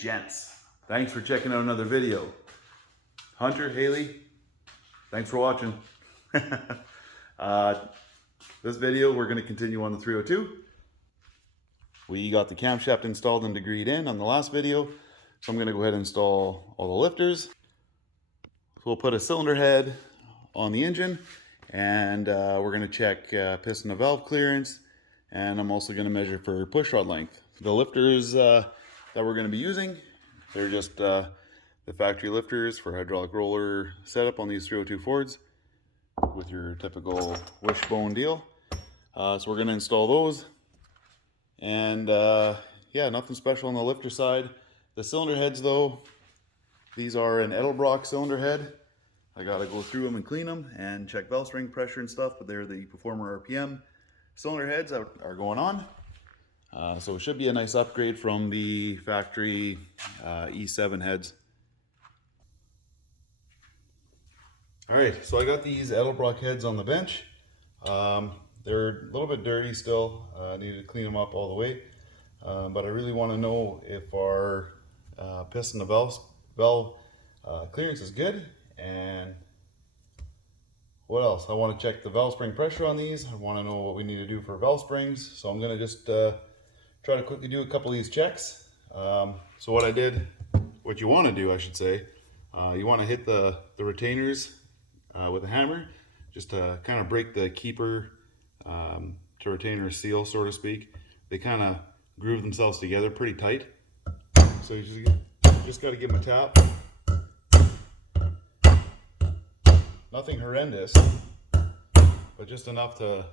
gents, thanks for checking out another video. Hunter, Haley, thanks for watching. This video, we're going to continue on the 302. We got the camshaft installed and degreed in on the last video, so I'm going to go ahead and install all the lifters. So we'll put a cylinder head on the engine, and we're going to check piston and valve clearance, and I'm also going to measure for push rod length. The lifters that we're going to be using, they're just the factory lifters for hydraulic roller setup on these 302 Fords with your typical wishbone deal. So we're going to install those, and yeah, nothing special on the lifter side. The cylinder heads though, these are an Edelbrock cylinder head. I gotta go through them and clean them and check valve spring pressure and stuff, but they're the Performer RPM cylinder heads that are going on. So it should be a nice upgrade from the factory E7 heads. All right, so I got these Edelbrock heads on the bench. They're a little bit dirty still. I need to clean them up all the way. But I really want to know if our piston to valve clearance is good. And what else? I want to check the valve spring pressure on these. I want to know what we need to do for valve springs. So I'm going to just try to quickly do a couple of these checks. So what you want to do, I should say, you want to hit the retainers with a hammer, just to kind of break the keeper to retainer seal, so to speak. They kind of groove themselves together pretty tight. So you just got to give them a tap. Nothing horrendous, but just enough to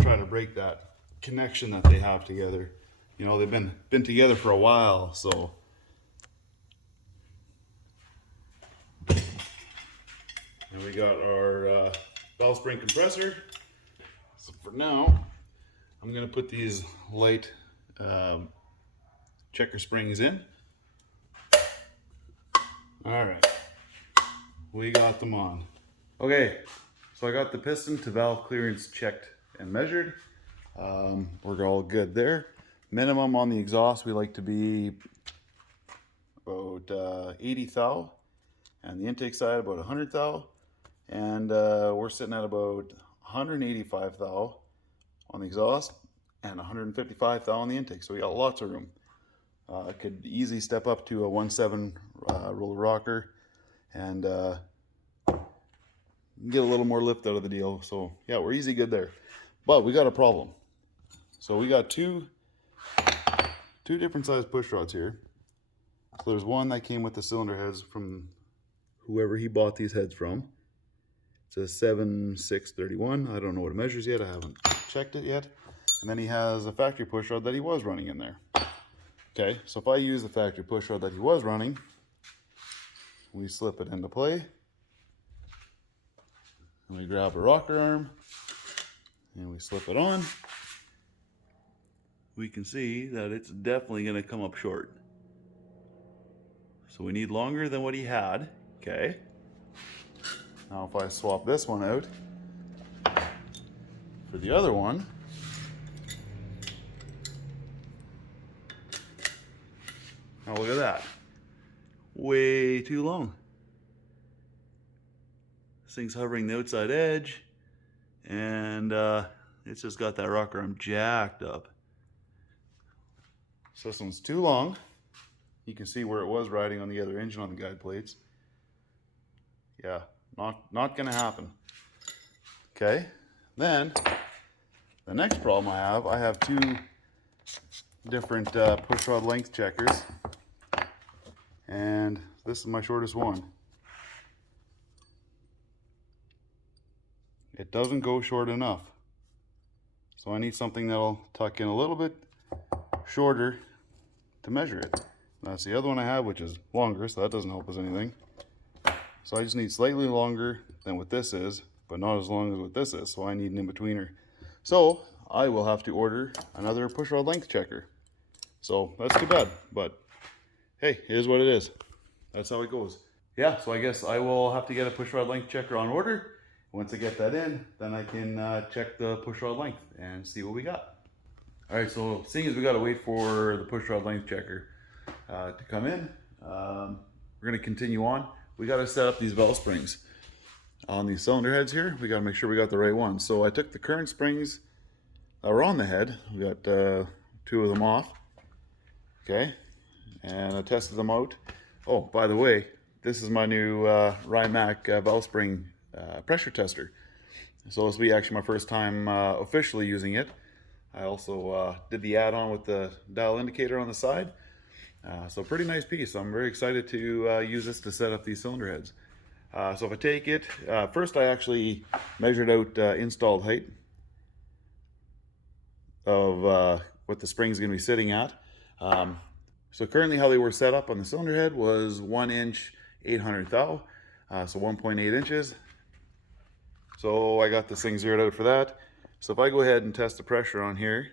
try to break that connection that they have together. You know, they've been together for a while, so. And we got our valve spring compressor. So for now, I'm gonna put these light checker springs in. All right, we got them on. Okay, so I got the piston to valve clearance checked and measured. We're all good there. Minimum on the exhaust, we like to be about 80 thou, and the intake side about 100 thou, and we're sitting at about 185 thou on the exhaust and 155 thou on the intake, so we got lots of room. I could easily step up to a 1.7 roller rocker and get a little more lift out of the deal. So yeah, we're easy good there. But we got a problem. So we got two different size push rods here. So there's one that came with the cylinder heads from whoever he bought these heads from. It's a 7631. I don't know what it measures yet. I haven't checked it yet. And then he has a factory push rod that he was running in there. Okay, so if I use the factory push rod that he was running, we slip it into play. And we grab a rocker arm and we slip it on. We can see that it's definitely going to come up short. So we need longer than what he had. Okay. Now if I swap this one out for the other one, now look at that. Way too long. This thing's hovering the outside edge, and it's just got that rocker arm jacked up. So this one's too long. You can see where it was riding on the other engine on the guide plates. Yeah, not gonna happen. Okay, then the next problem I have two different push rod length checkers, and this is my shortest one. It doesn't go short enough. So I need something that'll tuck in a little bit shorter to measure it. That's the other one I have, which is longer, so that doesn't help us anything. So I just need slightly longer than what this is, but not as long as what this is, so I need an in-betweener. So I will have to order another push rod length checker. So that's too bad, but hey, it is what it is. That's how it goes. Yeah, so I guess I will have to get a push rod length checker on order. Once I get that in, then I can check the push rod length and see what we got. All right, so seeing as we gotta wait for the push rod length checker, to come in. We're going to continue on. We got to set up these valve springs on these cylinder heads here. We got to make sure we got the right ones. So I took the current springs that were on the head. We got 2 of them off. Okay, and I tested them out. Oh, by the way, this is my new Rimac valve spring pressure tester. So this will be actually my first time officially using it. I also did the add-on with the dial indicator on the side. So pretty nice piece. I'm very excited to use this to set up these cylinder heads. So if I take it, first I actually measured out installed height of what the spring is going to be sitting at. So currently how they were set up on the cylinder head was 1 inch 800 thou, so 1.8 inches. So I got this thing zeroed out for that. So if I go ahead and test the pressure on here,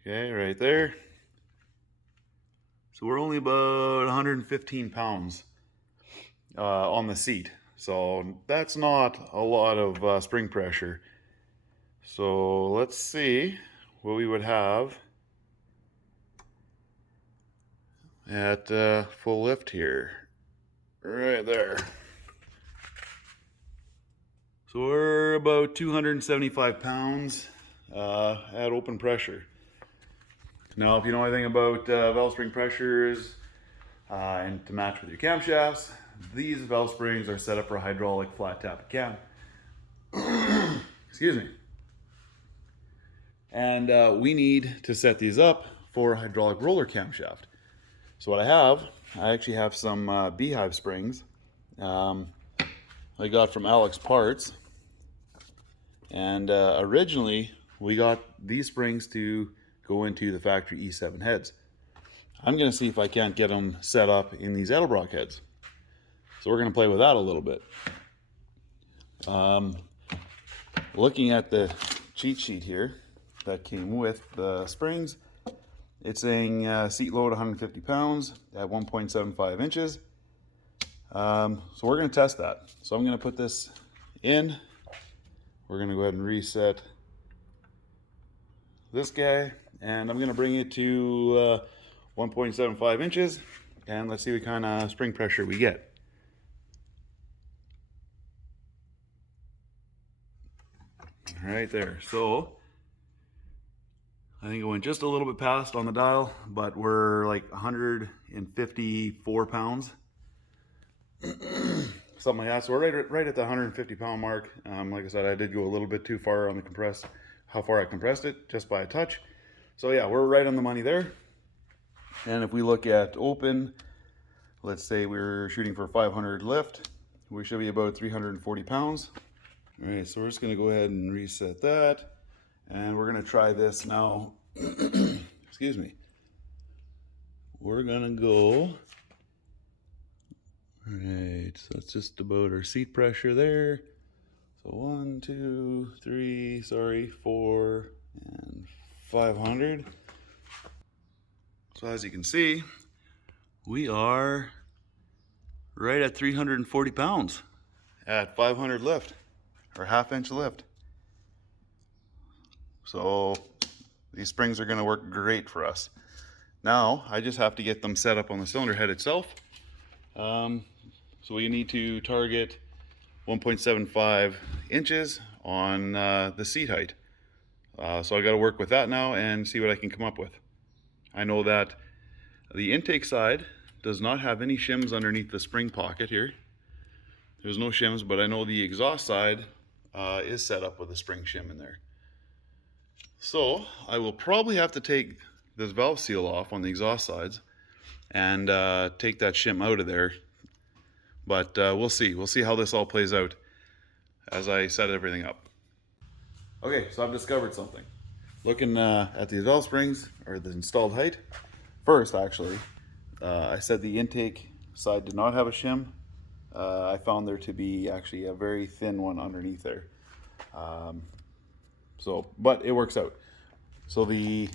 okay, right there. So we're only about 115 pounds on the seat. So that's not a lot of spring pressure. So let's see what we would have at full lift here. Right there. So we're about 275 pounds at open pressure. Now, if you know anything about valve spring pressures and to match with your camshafts, these valve springs are set up for a hydraulic flat tapped cam. Excuse me. And we need to set these up for a hydraulic roller camshaft. So what I actually have some Beehive springs I got from Alex Parts. And originally we got these springs to go into the factory E7 heads. I'm going to see if I can't get them set up in these Edelbrock heads. So we're going to play with that a little bit. Looking at the cheat sheet here that came with the springs, it's saying seat load 150 pounds at 1.75 inches. So we're going to test that. So I'm going to put this in. We're going to go ahead and reset this guy, and I'm going to bring it to 1.75 inches, and let's see what kind of spring pressure we get. Right there. So I think it went just a little bit past on the dial, but we're like 154 pounds. Something like that. So we're right at the 150 pound mark. Like I said, I did go a little bit too far on the how far I compressed it, just by a touch. So yeah, we're right on the money there. And if we look at open, let's say we're shooting for 500 lift, we should be about 340 pounds. All right, so we're just gonna go ahead and reset that. And we're gonna try this now. Excuse me. We're gonna go, all right, so it's just about our seat pressure there. So 1, 2, 3, sorry, 4, and 500. So as you can see, we are right at 340 pounds at 500 lift, or half-inch lift. So these springs are going to work great for us. Now I just have to get them set up on the cylinder head itself. So we need to target 1.75 inches on the seat height. So I got to work with that now and see what I can come up with. I know that the intake side does not have any shims underneath the spring pocket here. There's no shims, but I know the exhaust side is set up with a spring shim in there. So I will probably have to take this valve seal off on the exhaust sides and take that shim out of there. But we'll see. We'll see how this all plays out as I set everything up. Okay, so I've discovered something. Looking at the valve springs, or the installed height. First, actually, I said the intake side did not have a shim. I found there to be actually a very thin one underneath there. But it works out. So the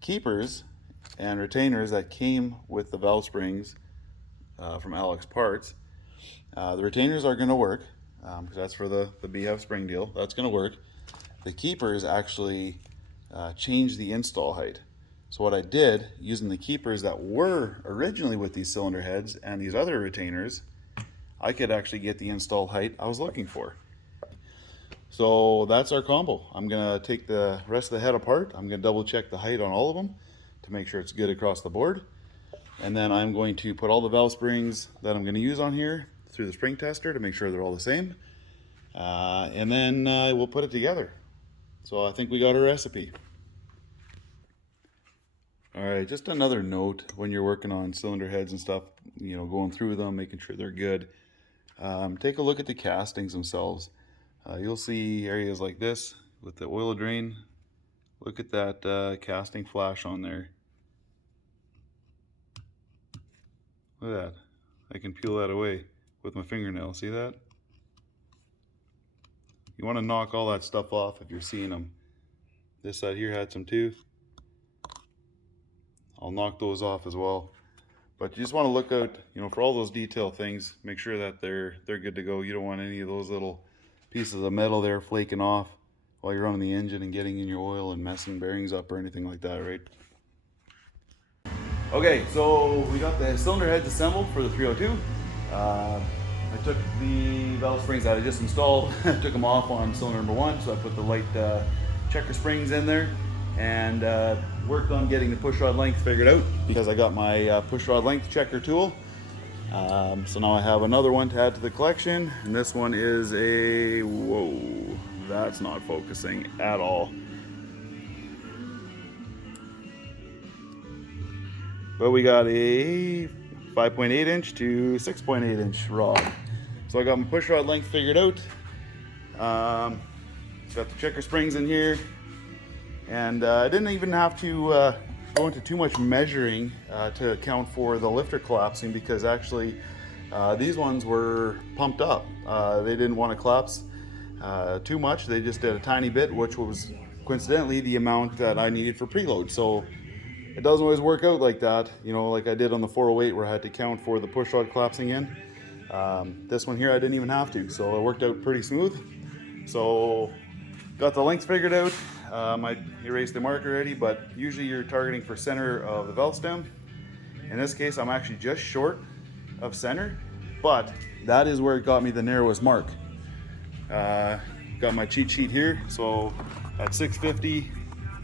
keepers and retainers that came with the valve springs from Alex Parts, the retainers are going to work because that's for the Beehive spring deal. That's going to work. The keepers actually change the install height. So what I did, using the keepers that were originally with these cylinder heads and these other retainers, I could actually get the install height I was looking for. So that's our combo. I'm gonna take the rest of the head apart. I'm gonna double check the height on all of them to make sure it's good across the board. And then I'm going to put all the valve springs that I'm gonna use on here through the spring tester to make sure they're all the same. And then we'll put it together. So I think we got a recipe. All right, just another note when you're working on cylinder heads and stuff, you know, going through them, making sure they're good. Take a look at the castings themselves. You'll see areas like this with the oil drain. Look at that casting flash on there. Look at that. I can peel that away with my fingernail. See that? You want to knock all that stuff off if you're seeing them. This side here had some too. I'll knock those off as well. But you just want to look out, you know, for all those detail things. Make sure that they're good to go. You don't want any of those little pieces of metal there flaking off while you're running the engine and getting in your oil and messing bearings up or anything like that, right? Okay, so we got the cylinder heads assembled for the 302. I took the valve springs that I just installed, took them off on cylinder number 1, so I put the light checker springs in there and worked on getting the push rod length figured out because I got my push rod length checker tool. So now I have another one to add to the collection, and this one is a, whoa, that's not focusing at all. But we got a 5.8 inch to 6.8 inch rod. So I got my push rod length figured out. Got the checker springs in here. And I didn't even have to go into too much measuring to account for the lifter collapsing, because actually these ones were pumped up. They didn't want to collapse too much. They just did a tiny bit, which was coincidentally the amount that I needed for preload. So it doesn't always work out like that, you know, like I did on the 408 where I had to count for the push rod collapsing in. This one here I didn't even have to, so it worked out pretty smooth. So got the length figured out. I erased the mark already, but usually you're targeting for center of the valve stem. In this case, I'm actually just short of center, but that is where it got me the narrowest mark. Got my cheat sheet here, so at 650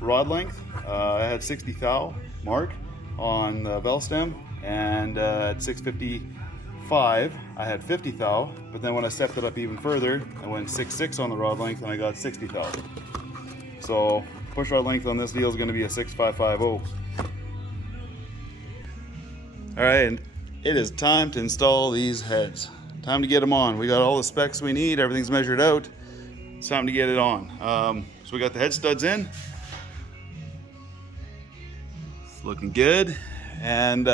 rod length, I had 60 thou mark on the valve stem, and at 655 I had 50 thou, but then when I stepped it up even further, I went 6.6 on the rod length and I got 60 thou. So push rod length on this deal is going to be a 6550. All right, and it is time to install these heads. Time to get them on. We got all the specs we need, everything's measured out. It's time to get it on. So we got the head studs in. It's looking good. And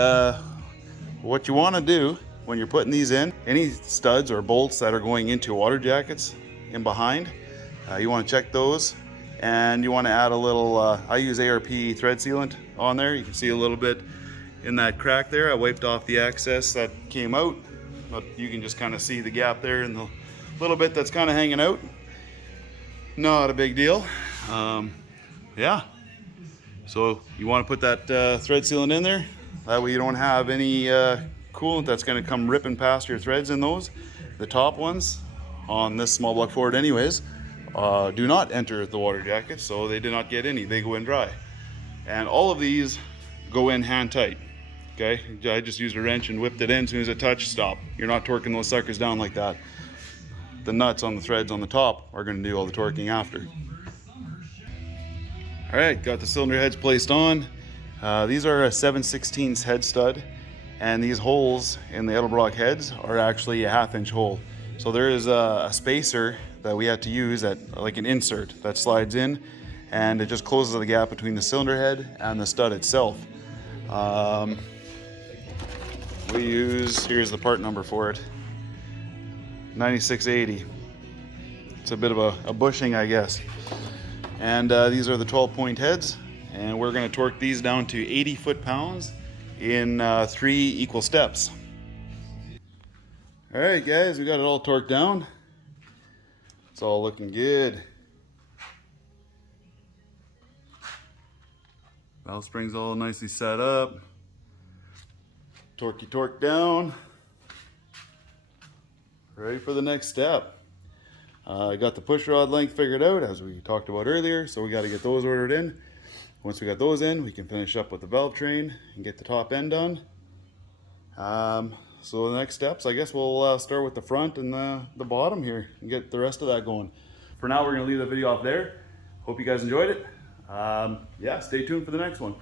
what you want to do when you're putting these in, any studs or bolts that are going into water jackets in behind, you want to check those. And you want to add a little, I use ARP thread sealant on there. You can see a little bit in that crack there. I wiped off the excess that came out, but you can just kind of see the gap there and the little bit that's kind of hanging out. Not a big deal. Yeah. So you want to put that thread sealant in there. That way you don't have any coolant that's going to come ripping past your threads in those. The top ones on this small block Ford anyways, do not enter the water jacket, so they do not get any. They go in dry. And all of these go in hand tight. Okay, I just used a wrench and whipped it in. As soon as it touched, stop. You're not torquing those suckers down like that. The nuts on the threads on the top are going to do all the torquing after. All right, got the cylinder heads placed on. These are a 7/16 head stud, and these holes in the Edelbrock heads are actually a 1/2 inch hole. So there is a spacer that we had to use, that like an insert that slides in, and it just closes the gap between the cylinder head and the stud itself. We use, here's the part number for it, 9680. It's a bit of a bushing, I guess. And these are the 12-point heads, and we're going to torque these down to 80 foot-pounds in 3 equal steps. All right, guys, we got it all torqued down. It's all looking good. Valve springs all nicely set up. Torque down. Ready for the next step. I got the push rod length figured out as we talked about earlier, so we got to get those ordered in. Once we got those in, we can finish up with the valve train and get the top end done. So the next steps, I guess we'll start with the front and the bottom here and get the rest of that going. For now, we're going to leave the video off there. Hope you guys enjoyed it. Yeah, stay tuned for the next one.